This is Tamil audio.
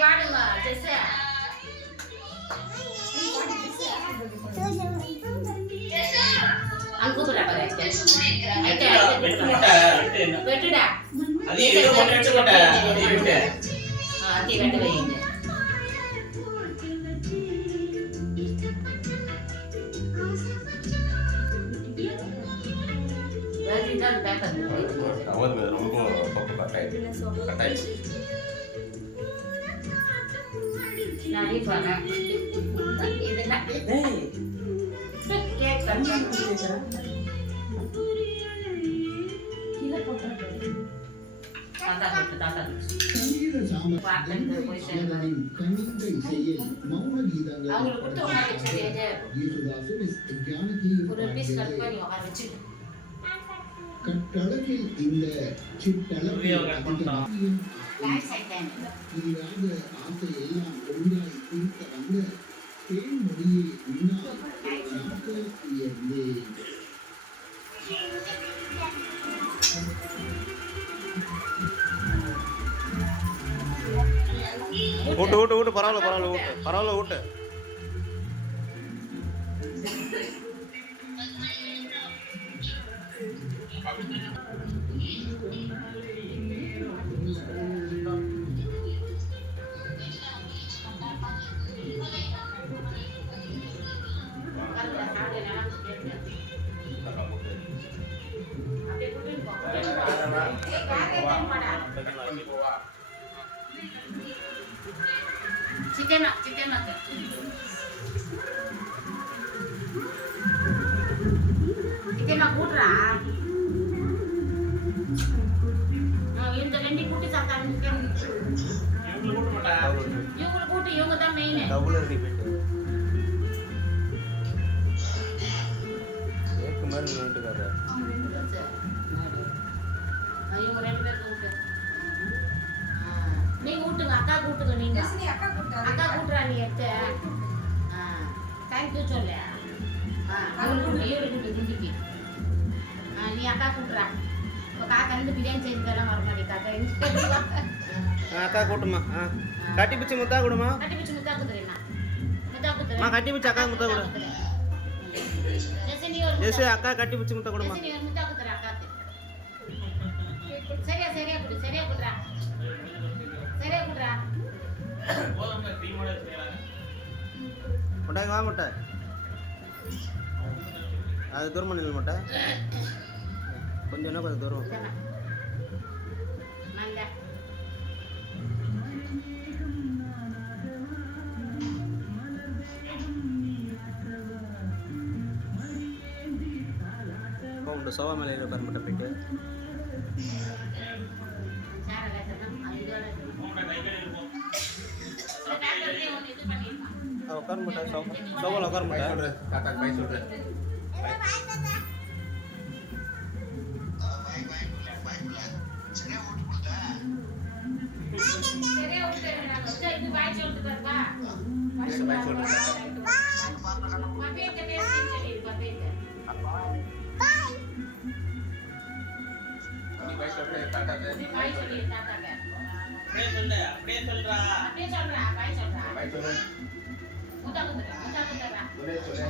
பாடுங்க ஜெஸ் அங்கூபுரா பாரு வெட்டுடா அது ஏதோ ஒண்ணு வெச்சு போட்ட அது வெட்டு அதி வெட்டு வைங்க வெட்டிதான் பேக் பண்ணு அவங்க ரொம்ப கட்டாயிச்சு நானே போறேன் இதெல்லாம் கேக் பண்ணி கீழே போட்டு தாத்தா தாத்தா கட்டழகில் இந்த சிட்டழகில் ஆசை எல்லாம் ஒன்றாய் தீர்க்க வந்த தேன்மொழியை உயிர்ந்தே ஊட்டு ஊட்டு ஊட்டு பரவாயில்ல ஊட்டு பரவாயில்ல ஊட்டு chicken கூட்டுறா இந்த ரெண்டு கூட்டி சாப்பிட்டாங்க இவங்க கூட்டி இவங்க தான் மெயின் டபுள் ரிப்பீட் एक मिनट वेट कर रहा है இவங்க ரெண்டு பேரும் கூட்டு நீங்க கூட்டுங்க அக்கா கூட்டுங்க நீங்க அக்கா கூட்டுறா நீ எடுத்து தேங்க்யூ சொல்லு குண்டிக்கு நீ அக்கா கூட்டுறா காக்கா ரெண்டு பிரியாணி செய்து தரலாம் வர மாட்டேன் காக்கா அக்கா கூட்டுமா கட்டி பிச்சு முத்தா கொடுமா கட்டி பிச்சு முத்தா குடுறேன்னா முத்தா குடுறேன் கட்டி பிச்சு அக்கா முத்தா கொடு ஜெஸ் அக்கா கட்டி பிச்சு முத்தா கொடுமா முத்தா குடுறேன் அக்காக்கு சரியா குடு சரியா குடுறா போதும் க்ரீமோட செய்யலாம் முட்டாய் வா முட்டாய் அது தூரம் பண்ணல முட்டாய் கொஞ்சம் என்ன கொஞ்சம் தூரம் நல்ல உண்டு சோவா மேலே உட்கார முட்டை போயிட்டு உட்கார முட்டாய் சோவால உட்கார முட்டாய் தாத்தா பை சொல்றேன் சரியா விட்டு இது பாய் சொல்லிட்டு பாருப்பா பை சொல்றேன் பப்பேட்ட பேசி சொல்லி பப்பேட்ட நீ பை சொல்றே தாத்தா பாய் சொல்லி தாத்தாங்க அப்படியே சொல்றா பாய் சொல்றா பை சொல்றே முத்தா குடுறா சொல்லு